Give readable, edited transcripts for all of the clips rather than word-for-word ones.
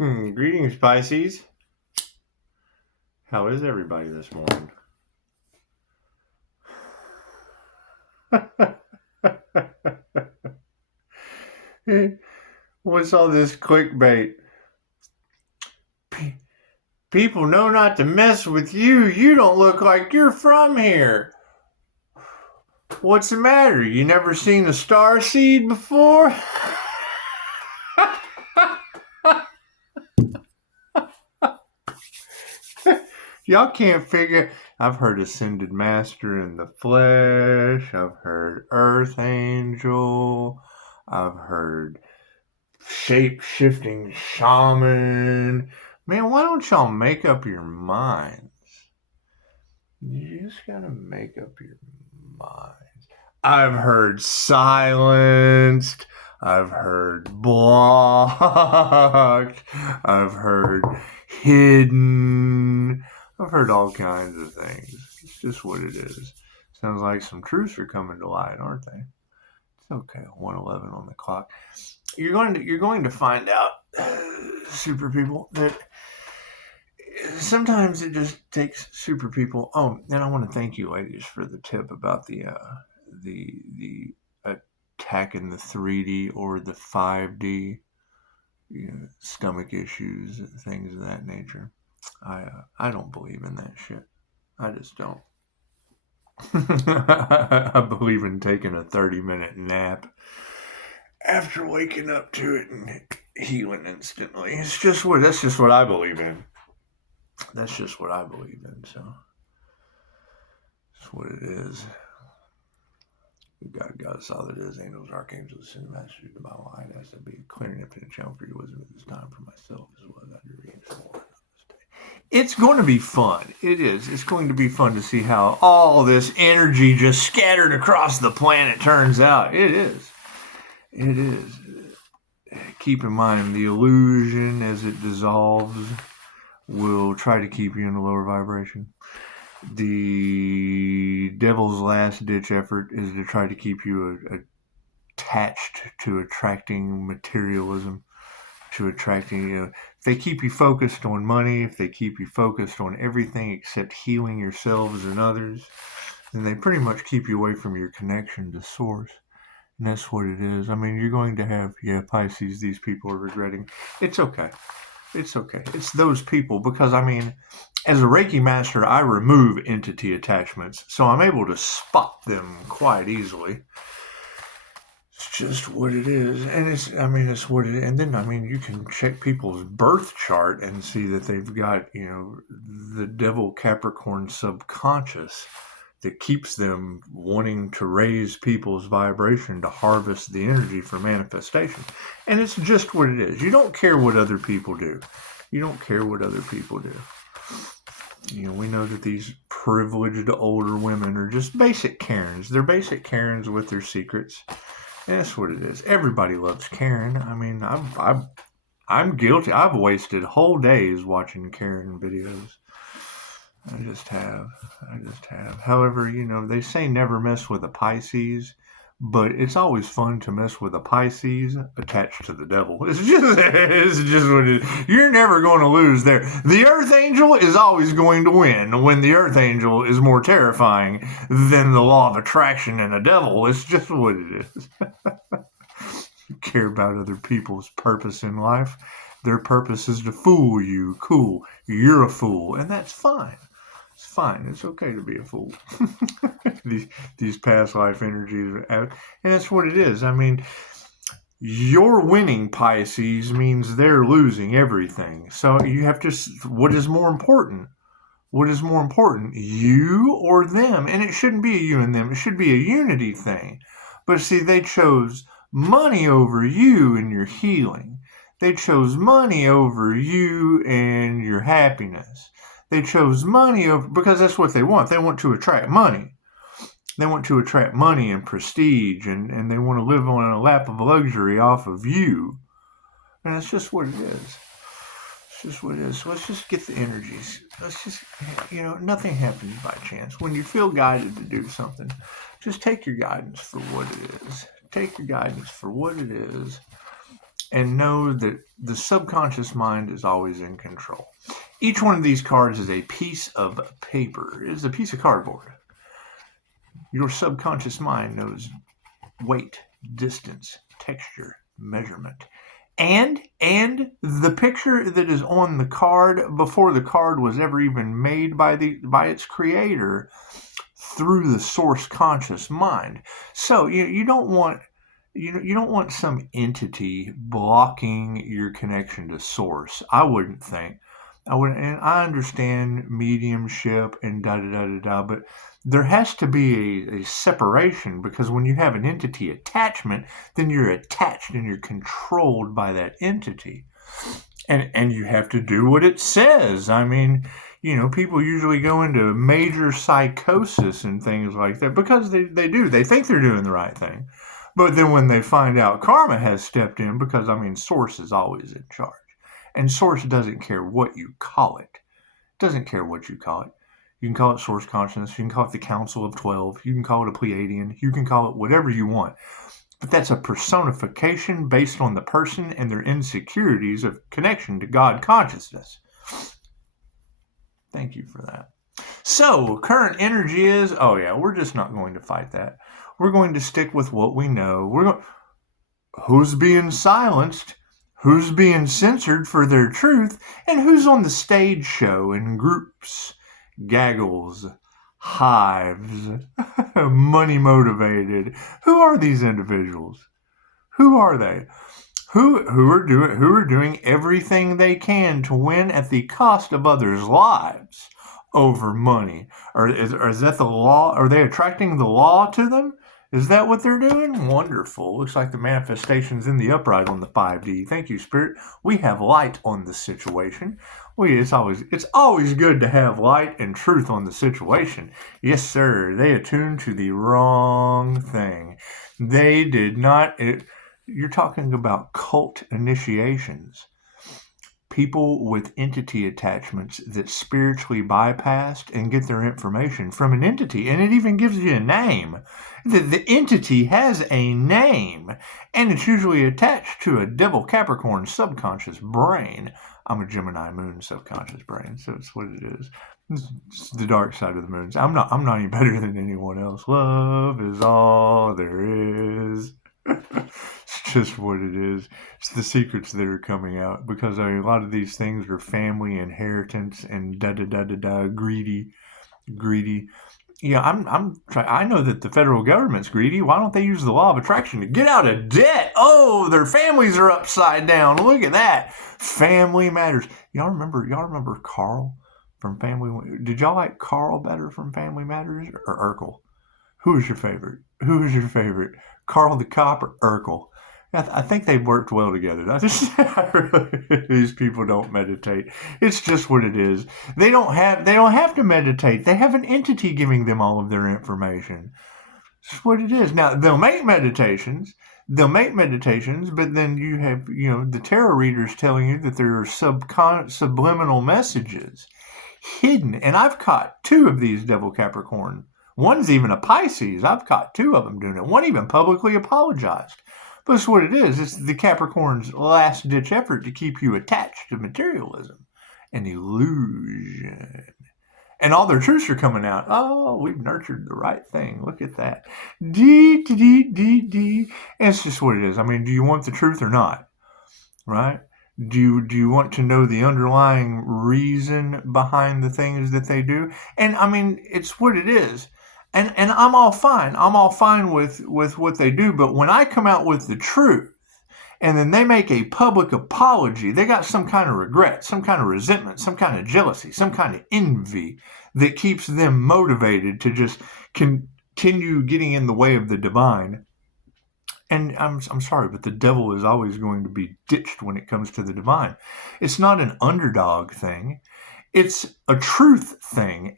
Greetings, Pisces. How is everybody this morning? What's all this clickbait? People know not to mess with you. You don't look like you're from here. What's the matter? You never seen a star seed before? Y'all can't figure. I've heard Ascended Master in the flesh. I've heard Earth Angel. I've heard shape-shifting shaman. Man, why don't y'all make up your minds? You just gotta make up your minds. I've heard silenced. I've heard blocked. I've heard hidden. I've heard all kinds of things. It's just what it is. Sounds like some truths are coming to light, aren't they? It's okay. 1:11 on the clock. You're going to find out, super people, that sometimes it just takes super people. Oh, and I want to thank you, ladies, for the tip about the attacking the 3D or the 5D, stomach issues, things of that nature. I don't believe in that shit. I just don't. I believe in taking a 30-minute nap after waking up to it and healing instantly. That's just what I believe in. That's just what I believe in. So that's what it is. God is all that is. Angels, archangels, ascended masters, the Bible, I has to be a clear and infinite channel for your wisdom at this time for myself as well as your readings for more. It's going to be fun. It is. It's going to be fun to see how all this energy just scattered across the planet turns out. It is. It is. Keep in mind, the illusion as it dissolves will try to keep you in a lower vibration. The devil's last ditch effort is to try to keep you attached to attracting materialism, to attracting, if they keep you focused on money, if they keep you focused on everything except healing yourselves and others, then they pretty much keep you away from your connection to source. And that's what it is. I mean, you're going to have, Pisces, these people are regretting. It's okay. It's okay. It's those people because, I mean, as a Reiki master, I remove entity attachments, so I'm able to spot them quite easily. It's just what it is. And it's what it is. And then, you can check people's birth chart and see that they've got, the devil Capricorn subconscious that keeps them wanting to raise people's vibration to harvest the energy for manifestation. And it's just what it is. You don't care what other people do. You don't care what other people do. We know that these privileged older women are just basic Karens. They're basic Karens with their secrets. And that's what it is. Everybody loves Karen. I mean, I'm guilty. I've wasted whole days watching Karen videos. I just have. However, they say never mess with a Pisces, but it's always fun to mess with a Pisces attached to the devil. It's just what it is. You're never going to lose there. The Earth Angel is always going to win when the Earth Angel is more terrifying than the law of attraction and a devil. It's just what it is. You care about other people's purpose in life. Their purpose is to fool you. Cool. You're a fool. And that's fine. It's fine. It's okay to be a fool. these past life energies. And that's what it is. I mean, you're winning, Pisces, means they're losing everything. So you have to, what is more important? What is more important, you or them? And it shouldn't be a you and them. It should be a unity thing. But see, they chose money over you and your healing. They chose money over you and your happiness. They chose money over, because that's what they want. They want to attract money. They want to attract money and prestige, and they want to live on a lap of luxury off of you. And that's just what it is. It's just what it is. So let's just get the energies. Let's just, nothing happens by chance. When you feel guided to do something, just take your guidance for what it is. Take your guidance for what it is. and know that the subconscious mind is always in control. Each one of these cards is a piece of paper. It is a piece of cardboard. Your subconscious mind knows weight, distance, texture, measurement. And the picture that is on the card before the card was ever even made by its creator through the source conscious mind. So you don't want you don't want some entity blocking your connection to source. I wouldn't think. I would, and I understand mediumship and da da da da da, but there has to be a separation, because when you have an entity attachment, then you're attached and you're controlled by that entity. And you have to do what it says. I mean, people usually go into major psychosis and things like that because they do. They think they're doing the right thing. But then when they find out karma has stepped in, because, Source is always in charge. And Source doesn't care what you call it. Doesn't care what you call it. You can call it Source Consciousness. You can call it the Council of 12. You can call it a Pleiadian. You can call it whatever you want. But that's a personification based on the person and their insecurities of connection to God consciousness. Thank you for that. So, current energy is, we're just not going to fight that. We're going to stick with what we know. Who's being silenced? Who's being censored for their truth? And who's on the stage show in groups, gaggles, hives, money motivated? Who are these individuals? Who are they? Who are doing everything they can to win at the cost of others' lives over money? Or is that the law? Are they attracting the law to them? Is that what they're doing? Wonderful. Looks like the manifestation's in the upright on the 5D. Thank you, Spirit. We have light on the situation. It's always good to have light and truth on the situation. Yes, sir. They attuned to the wrong thing. They did not. You're talking about cult initiations. People with entity attachments that spiritually bypassed and get their information from an entity. And it even gives you a name. The entity has a name, and it's usually attached to a Devil Capricorn subconscious brain. I'm a Gemini moon subconscious brain, so it's what it is. It's the dark side of the moons. I'm not any better than anyone else. Love is all there is. It's just what it is. It's the secrets that are coming out, because a lot of these things are family inheritance and greedy. Yeah, I know that the federal government's greedy. Why don't they use the law of attraction to get out of debt? Oh, their families are upside down. Look at that. Family matters. Y'all remember Carl from Family? Did y'all like Carl better from Family Matters or Urkel? Who was your favorite? Carl the cop or Urkel? I think they worked well together. These people don't meditate. It's just what it is. They don't have to meditate. They have an entity giving them all of their information. It's what it is. Now, they'll make meditations, but then you have, the tarot readers telling you that there are subliminal messages hidden. And I've caught 2 of these Devil Capricorn. One's even a Pisces. I've caught 2 of them doing it. One even publicly apologized. But it's what it is. It's the Capricorn's last-ditch effort to keep you attached to materialism and illusion. And all their truths are coming out. Oh, we've nurtured the right thing. Look at that. D. And it's just what it is. Do you want the truth or not? Right? Do you want to know the underlying reason behind the things that they do? And, it's what it is. And I'm all fine. I'm all fine with what they do. But when I come out with the truth, and then they make a public apology, they got some kind of regret, some kind of resentment, some kind of jealousy, some kind of envy that keeps them motivated to just continue getting in the way of the divine. And I'm sorry, but the devil is always going to be ditched when it comes to the divine. It's not an underdog thing. It's a truth thing.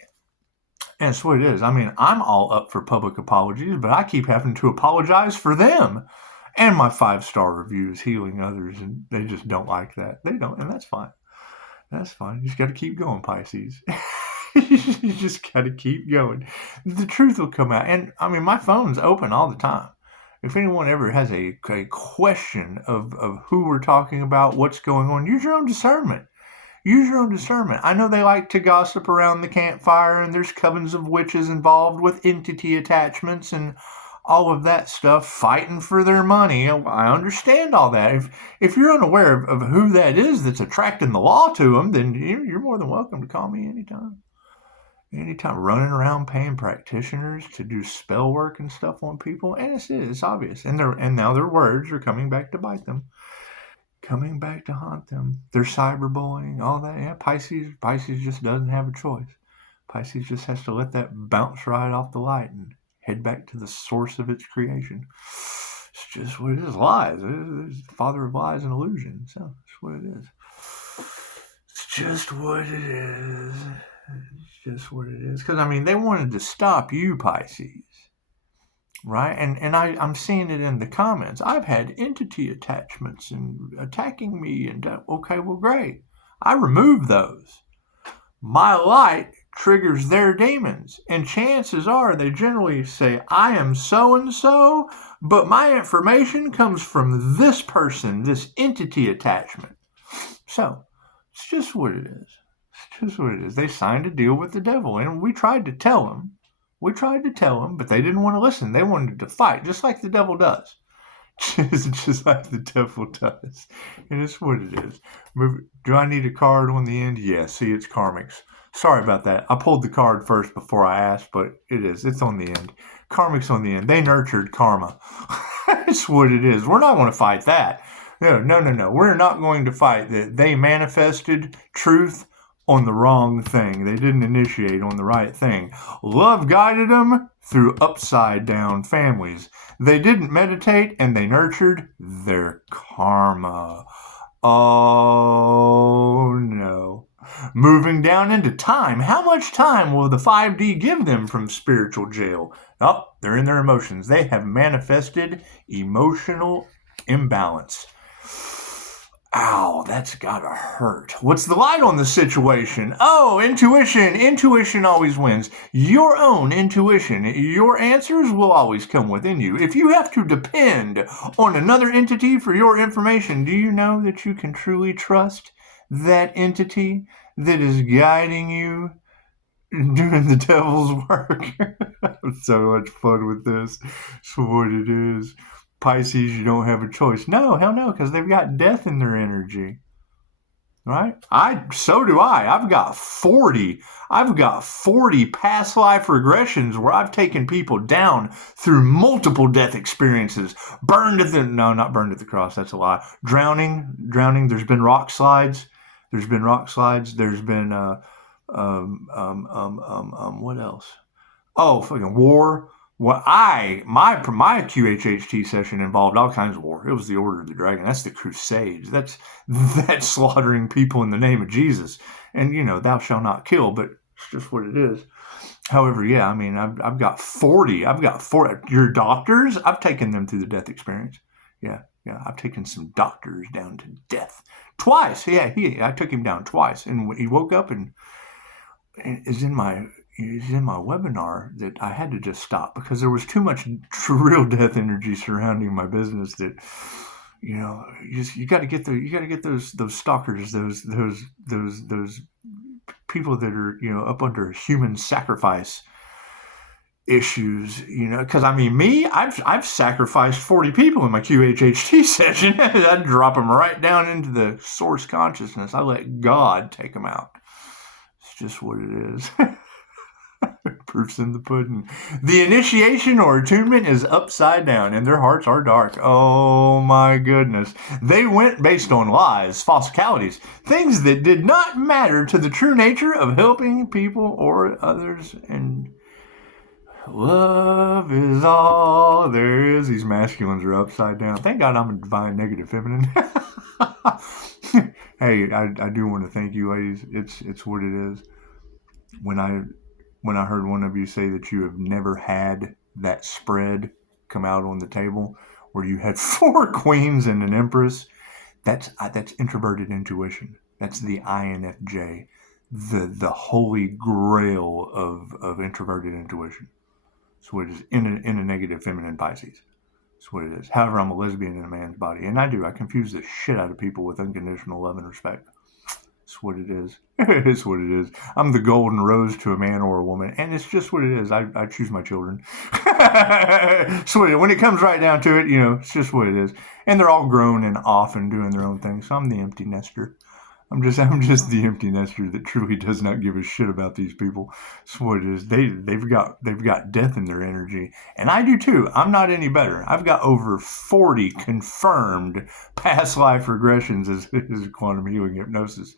And it's what it is. I'm all up for public apologies, but I keep having to apologize for them. And my 5-star reviews healing others, and they just don't like that. They don't, and that's fine. That's fine. You just got to keep going, Pisces. You just got to keep going. The truth will come out. And, my phone's open all the time. If anyone ever has a question of who we're talking about, what's going on, use your own discernment. Use your own discernment. I know they like to gossip around the campfire, and there's covens of witches involved with entity attachments and all of that stuff, fighting for their money. I understand all that. If you're unaware of who that is that's attracting the law to them, then you're more than welcome to call me anytime. Anytime, running around paying practitioners to do spell work and stuff on people, and it's obvious. And now their words are coming back to bite them, coming back to haunt them. They're cyberbullying, all that. Yeah, Pisces just doesn't have a choice. Pisces just has to let that bounce right off the light and head back to the source of its creation. It's just what it is. Lies. It's the father of lies and illusion. So it's what it is. It's just what it is. It's just what it is. Because, I mean, they wanted to stop you, Pisces. Right? And I'm seeing it in the comments. I've had entity attachments and attacking me. And okay, well, great. I remove those. My light triggers their demons. And chances are they generally say, I am so and so, but my information comes from this person, this entity attachment. So it's just what it is. It's just what it is. They signed a deal with the devil, and we tried to tell them. But they didn't want to listen. They wanted to fight, just like the devil does. Just like the devil does. And it's what it is. Do I need a card on the end? Yeah, see, it's karmics. Sorry about that. I pulled the card first before I asked, but it is. It's on the end. Karmics on the end. They nurtured karma. That's what it is. We're not going to fight that. No. We're not going to fight that. They manifested truth on the wrong thing. They didn't initiate on the right thing. Love guided them through upside down families. They didn't meditate, and they nurtured their karma. Oh no. Moving down into time. How much time will the 5D give them from spiritual jail? Oh, they're in their emotions. They have manifested emotional imbalance. Ow, that's gotta hurt. What's the light on the situation? Oh, intuition. Intuition always wins. Your own intuition. Your answers will always come within you. If you have to depend on another entity for your information, do you know that you can truly trust that entity that is guiding you doing the devil's work? I'm so much fun with this. It's what it is. Pisces, you don't have a choice. No, hell no, because they've got death in their energy. Right? So do I. I've got 40 past life regressions where I've taken people down through multiple death experiences. Not burned at the cross, that's a lie. Drowning, there's been rock slides. There's been what else? Oh, fucking war. Well, my QHHT session involved all kinds of war. It was the Order of the Dragon. That's the Crusades. That's slaughtering people in the name of Jesus. And thou shalt not kill, but it's just what it is. However, yeah, I mean, I've got 40. Your doctors, I've taken them through the death experience. Yeah, I've taken some doctors down to death twice. Yeah, I took him down twice, and he woke up and is in my webinar that I had to just stop because there was too much real death energy surrounding my business that you got to get those stalkers, those people that are up under human sacrifice issues, because I mean, I've sacrificed 40 people in my QHHT session. I drop them right down into the source consciousness. I let God take them out. It's just what it is. Proof's in the pudding. The initiation or attunement is upside down, and their hearts are dark. Oh my goodness. They went based on lies, falsicalities, things that did not matter to the true nature of helping people or others. And love is all there is. These masculines are upside down. Thank God I'm a divine negative feminine. Hey, I do want to thank you, ladies. It's what it is. When I heard one of you say that you have never had that spread come out on the table where you had 4 queens and an empress, that's introverted intuition. That's the INFJ, the holy grail of introverted intuition. That's what it is in a negative feminine Pisces. That's what it is. However, I'm a lesbian in a man's body, and I confuse the shit out of people with unconditional love and respect. It's what it is. It's what it is. I'm the golden rose to a man or a woman, and it's just what it is. I choose my children. So when it comes right down to it, it's just what it is. And they're all grown and off and doing their own thing. So I'm the empty nester. I'm just the empty nester that truly does not give a shit about these people. That's what it is. They've got death in their energy, and I do too. I'm not any better. I've got over 40 confirmed past life regressions as a quantum healing hypnosis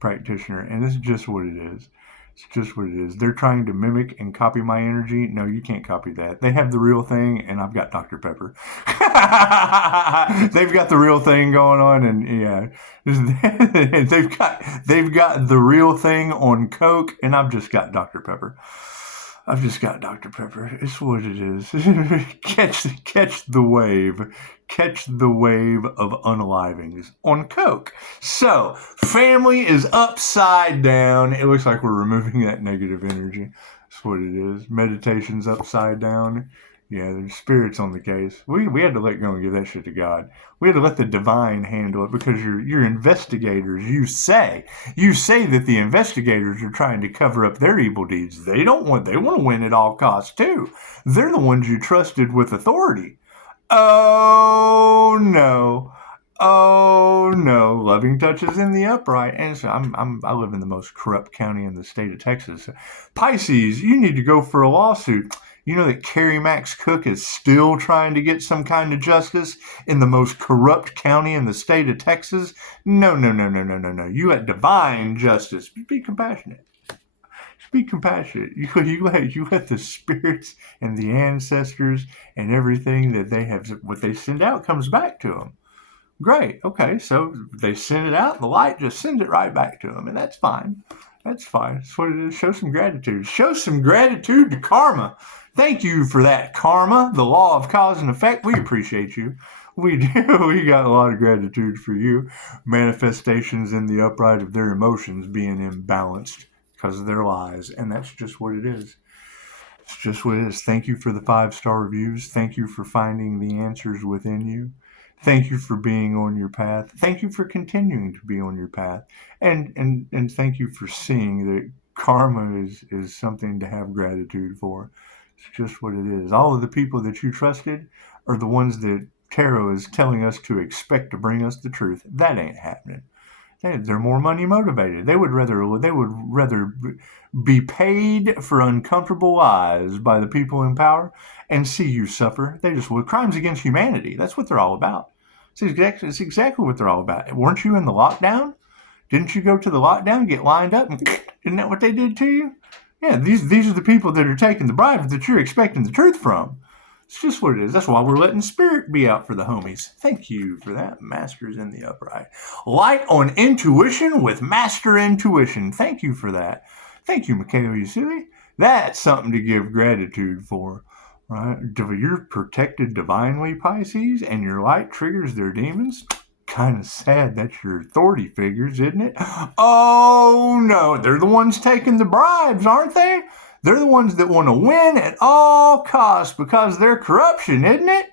practitioner, and this is just what it is. It's just what it is. They're trying to mimic and copy my energy. No, you can't copy that. They have the real thing, and I've got Dr. Pepper. They've got the real thing going on, and yeah, they've got the real thing on Coke, and I've just got Dr. Pepper. I've just got Dr. Pepper. It's what it is. Catch the wave. Catch the wave of unalivings on Coke. So, family is upside down. It looks like we're removing that negative energy. That's what it is. Meditation's upside down. Yeah, there's spirits on the case. We had to let go and give that shit to God. We had to let the divine handle it because you're investigators. You say that the investigators are trying to cover up their evil deeds. They want to win at all costs too. They're the ones you trusted with authority. Oh no. Oh no, loving touches in the upright. And so I live in the most corrupt county in the state of Texas. Pisces, you need to go for a lawsuit. You know that Carrie Max Cook is still trying to get some kind of justice in the most corrupt county in the state of Texas? No. You let divine justice. Be compassionate. Be compassionate. You let the spirits and the ancestors and everything that they have, what they send out comes back to them. Great. Okay, so they send it out, and the light just sends it right back to them, and that's fine. That's fine. That's what it is. Show some gratitude. Show some gratitude to karma. Thank you for that, karma, the law of cause and effect. We appreciate you. We do. We got a lot of gratitude for you. Manifestations in the upright of their emotions being imbalanced because of their lies, and that's just what it is. It's just what it is. Thank you for the 5-star reviews. Thank you for finding the answers within you. Thank you for being on your path. Thank you for continuing to be on your path. And thank you for seeing that karma is something to have gratitude for. It's just what it is. All of the people that you trusted are the ones that tarot is telling us to expect to bring us the truth. That ain't happening. They're more money motivated. They would rather be paid for uncomfortable lies by the people in power and see you suffer. Crimes against humanity. That's what they're all about. It's exactly what they're all about. Weren't you in the lockdown? Didn't you go to the lockdown, get lined up, and isn't that what they did to you? Yeah, these are the people that are taking the bribes that you're expecting the truth from. It's just what it is. That's why we're letting spirit be out for the homies. Thank you for that, Masters in the Upright. Light on intuition with Master Intuition. Thank you for that. Thank you, Mikhail Yusui. That's something to give gratitude for. Right? You're protected divinely, Pisces, and your light triggers their demons. Kind of sad that's your authority figures, isn't it? Oh, no. They're the ones taking the bribes, aren't they? They're the ones that want to win at all costs because they're corruption, isn't it?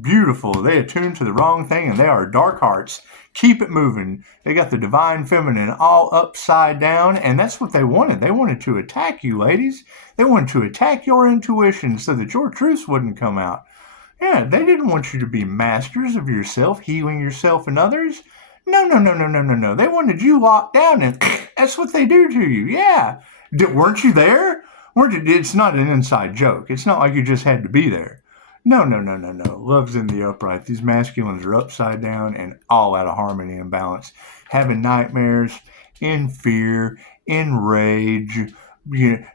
Beautiful. They attune to the wrong thing, and they are dark hearts. Keep it moving. They got the divine feminine all upside down, and that's what they wanted. They wanted to attack you, ladies. They wanted to attack your intuition so that your truths wouldn't come out. Yeah, they didn't want you to be masters of yourself, healing yourself and others. No. They wanted you locked down, and that's what they do to you. Yeah. Weren't you there? It's not an inside joke. It's not like you just had to be there. No. Love's in the upright. These masculines are upside down and all out of harmony and balance. Having nightmares, in fear, in rage,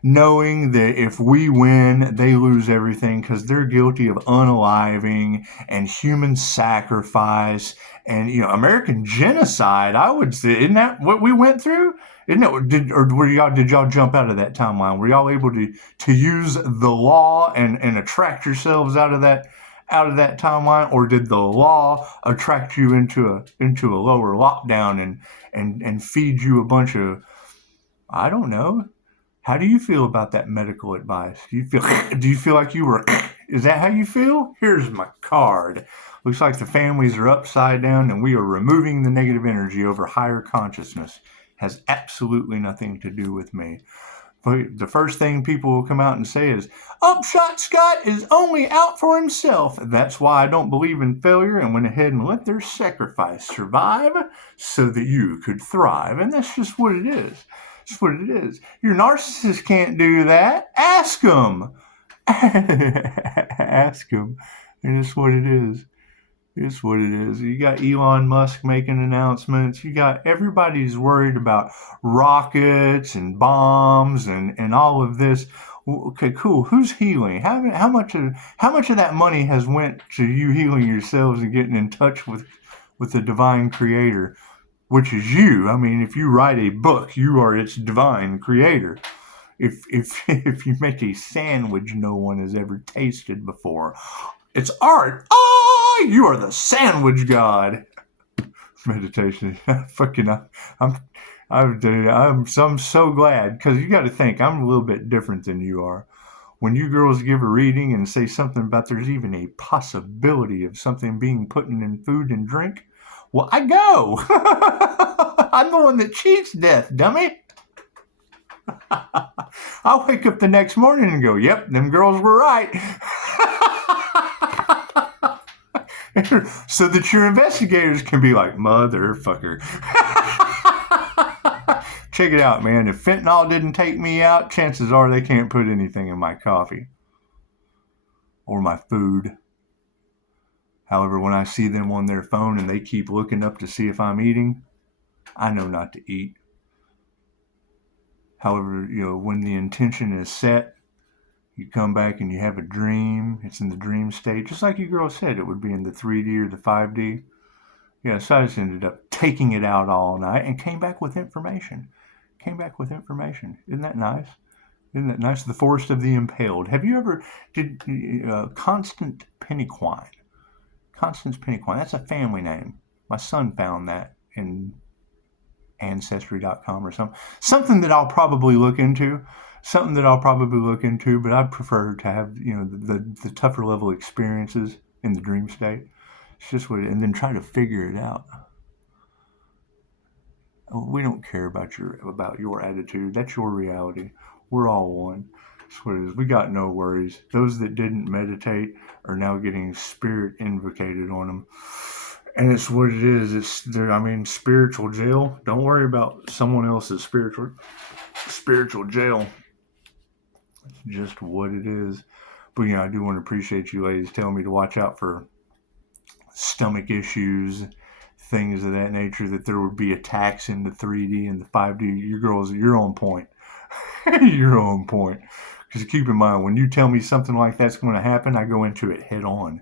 knowing that if we win, they lose everything because they're guilty of unaliving and human sacrifice and American genocide. I would say, isn't that what we went through? Isn't it? Did y'all jump out of that timeline? Were y'all able to use the law and attract yourselves out of that timeline, or did the law attract you into a lower lockdown and feed you a bunch of, I don't know. How do you feel about that medical advice? Do you feel like you were Is that how you feel? Here's my card. Looks like the families are upside down and we are removing the negative energy over higher consciousness. Has absolutely nothing to do with me. But the first thing people will come out and say is, Upshotscott is only out for himself. That's why I don't believe in failure and went ahead and let their sacrifice survive so that you could thrive. And that's just what it is. That's what it is. Your narcissist can't do that. Ask them. Ask them. And it's what it is. It's what it is. You got Elon Musk making announcements. You got everybody's worried about rockets and bombs and all of this. Okay, cool. Who's healing? How much of that money has went to you healing yourselves and getting in touch with the divine creator, which is you? I mean, if you write a book, you are its divine creator. If you make a sandwich no one has ever tasted before, it's art. Oh, you are the sandwich god. Meditation. I'm so glad, because you got to think I'm a little bit different than you are. When you girls give a reading and say something about there's even a possibility of something being put in food and drink, well, I go. I'm the one that cheats death, dummy. I'll wake up the next morning and go, yep, them girls were right. So that your investigators can be like, motherfucker. Check it out, man. If fentanyl didn't take me out, chances are they can't put anything in my coffee or my food. However, when I see them on their phone and they keep looking up to see if I'm eating, I know not to eat. However, when the intention is set, you come back and you have a dream. It's in the dream state. Just like you girl said, it would be in the 3D or the 5D. Yeah, so I just ended up taking it out all night and came back with information. Isn't that nice? Isn't that nice? The Forest of the Impaled. Have you ever did Constance Pennyquine? Constance Pennyquine. That's a family name. My son found that in Ancestry.com or something that I'll probably look into. But I'd prefer to have the tougher level experiences in the dream state. It's just what, and then try to figure it out. We don't care about your attitude. That's your reality. We're all one. That's what it is. We got no worries. Those that didn't meditate are now getting spirit invocated on them. And it's what it is. Spiritual jail. Don't worry about someone else's spiritual jail. It's just what it is. But I do want to appreciate you ladies telling me to watch out for stomach issues, things of that nature, that there would be attacks in the 3D and the 5D. You girls, you're on point. You're on point. Because keep in mind, when you tell me something like that's going to happen, I go into it head on.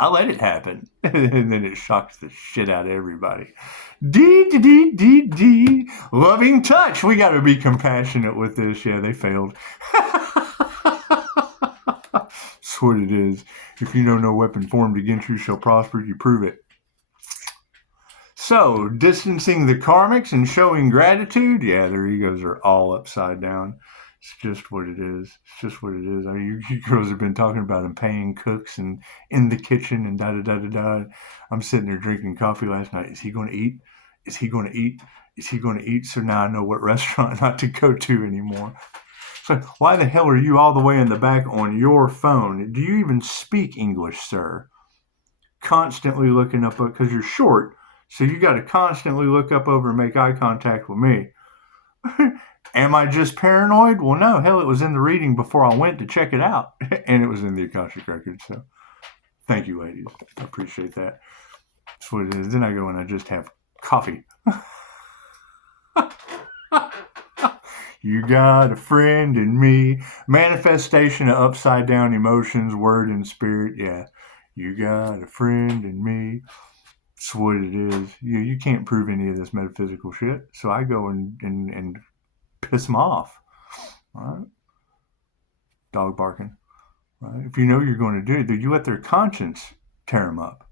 I let it happen. And then it shocks the shit out of everybody. Loving touch. We got to be compassionate with this. Yeah, they failed. That's what it is. If you know no weapon formed against you shall prosper, you prove it. So, distancing the karmics and showing gratitude. Yeah, their egos are all upside down. It's just what it is. I mean, you girls have been talking about them paying cooks and in the kitchen and da-da-da-da-da. I'm sitting there drinking coffee last night. Is he going to eat? So now I know what restaurant not to go to anymore. So why the hell are you all the way in the back on your phone? Do you even speak English, sir? Constantly looking up, because you're short, so you got to constantly look up over and make eye contact with me. Am I just paranoid? Well, no. Hell, it was in the reading before I went to check it out. And it was in the Akashic Records. So thank you, ladies. I appreciate that. That's what it is. Then I go and I just have coffee. You got a friend in me. Manifestation of upside down emotions, word and spirit. Yeah. You got a friend in me. That's what it is. You can't prove any of this metaphysical shit. So I go and piss them off. All right? Dog barking. Right? If you know you're going to do it, you let their conscience tear them up.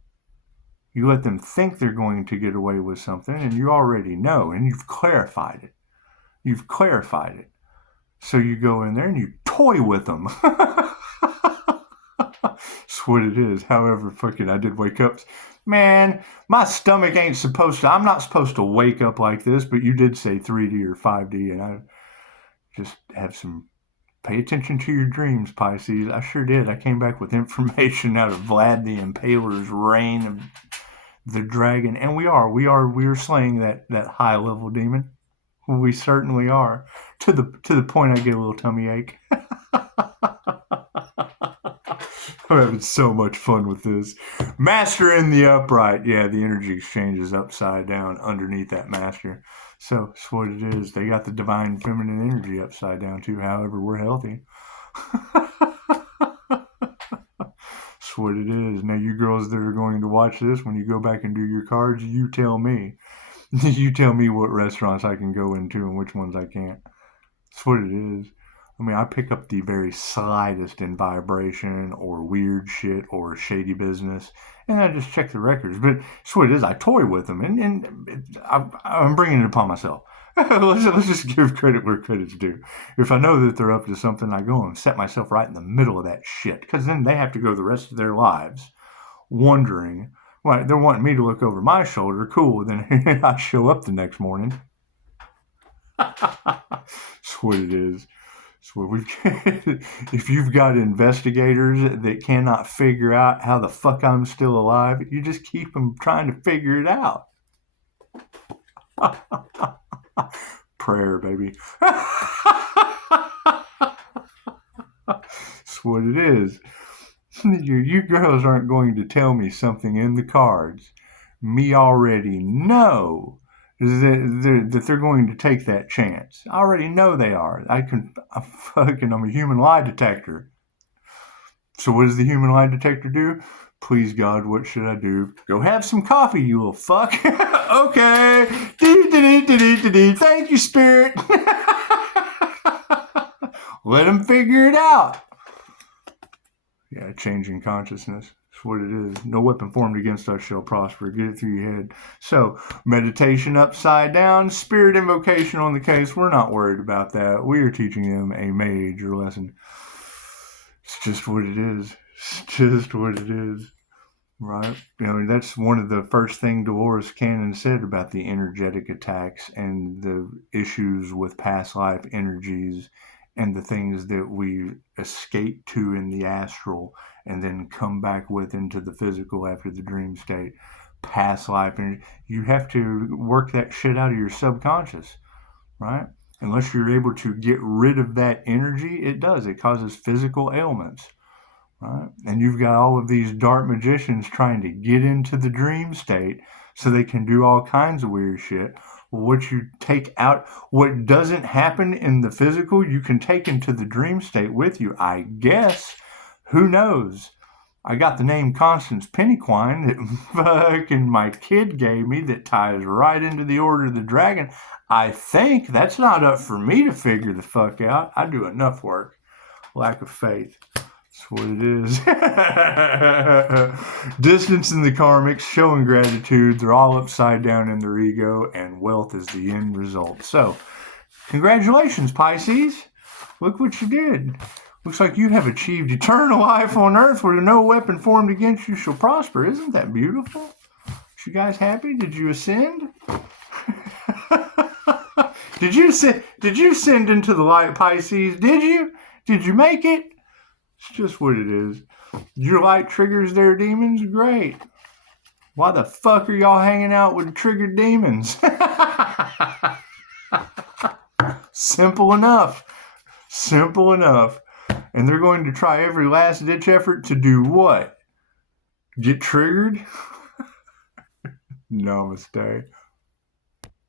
You let them think they're going to get away with something, and you already know, and you've clarified it. So you go in there and you toy with them. That's what it is. However, fucking, I did wake up. Man, my stomach ain't supposed to. I'm not supposed to wake up like this, but you did say 3D or 5D, and I just have some. Pay attention to your dreams, Pisces. I sure did. I came back with information out of Vlad the Impaler's reign of the dragon, and we are slaying that high level demon. We certainly are. To the point I get a little tummy ache. I'm having so much fun with this. Master in the upright. Yeah, the energy exchange is upside down underneath that master. So that's what it is. They got the divine feminine energy upside down too. However, we're healthy. That's what it is. Now, you girls that are going to watch this, when you go back and do your cards, you tell me. You tell me what restaurants I can go into and which ones I can't. That's what it is. I mean, I pick up the very slightest in vibration or weird shit or shady business, and I just check the records. But that's what it is. I toy with them, and I'm bringing it upon myself. let's just give credit where credit's due. If I know that they're up to something, I go and set myself right in the middle of that shit, because then they have to go the rest of their lives wondering. Well, they're wanting me to look over my shoulder. Cool. Then I show up the next morning. That's what it is. So if you've got investigators that cannot figure out how the fuck I'm still alive, you just keep them trying to figure it out. Prayer, baby. That's what it is. You girls aren't going to tell me something in the cards. Me already know that they're going to take that chance. I already know they are. I'm a human lie detector. So what does the human lie detector do? Please God, what should I do? Go have some coffee, you little fuck. Okay. Thank you, Spirit. Let them figure it out. Yeah, changing consciousness. That's what it is. No weapon formed against us shall prosper. Get it through your head. So, meditation upside down, spirit invocation on the case. We're not worried about that. We are teaching them a major lesson. It's just what it is. It's just what it is. Right? You know, that's one of the first things Dolores Cannon said about the energetic attacks and the issues with past life energies and the things that we escape to in the astral and then come back with into the physical after the dream state. Past life energy. You have to work that shit out of your subconscious, right? Unless you're able to get rid of that energy, it does. It causes physical ailments. Right? And you've got all of these dark magicians trying to get into the dream state so they can do all kinds of weird shit. What you take out, what doesn't happen in the physical, you can take into the dream state with you, I guess. Who knows? I got the name Constance Pennyquine that fucking my kid gave me that ties right into the Order of the Dragon. I think that's not up for me to figure the fuck out. I do enough work. Lack of faith. That's what it is. Distance in the karmics, showing gratitude. They're all upside down in their ego, and wealth is the end result. So, congratulations, Pisces. Look what you did. Looks like you have achieved eternal life on earth where no weapon formed against you shall prosper. Isn't that beautiful? Are you guys happy? Did you ascend? Did you ascend into the light, Pisces? Did you? Did you make it? It's just what it is. Your light triggers their demons? Great. Why the fuck are y'all hanging out with triggered demons? Simple enough. Simple enough. And they're going to try every last ditch effort to do what? Get triggered? Namaste.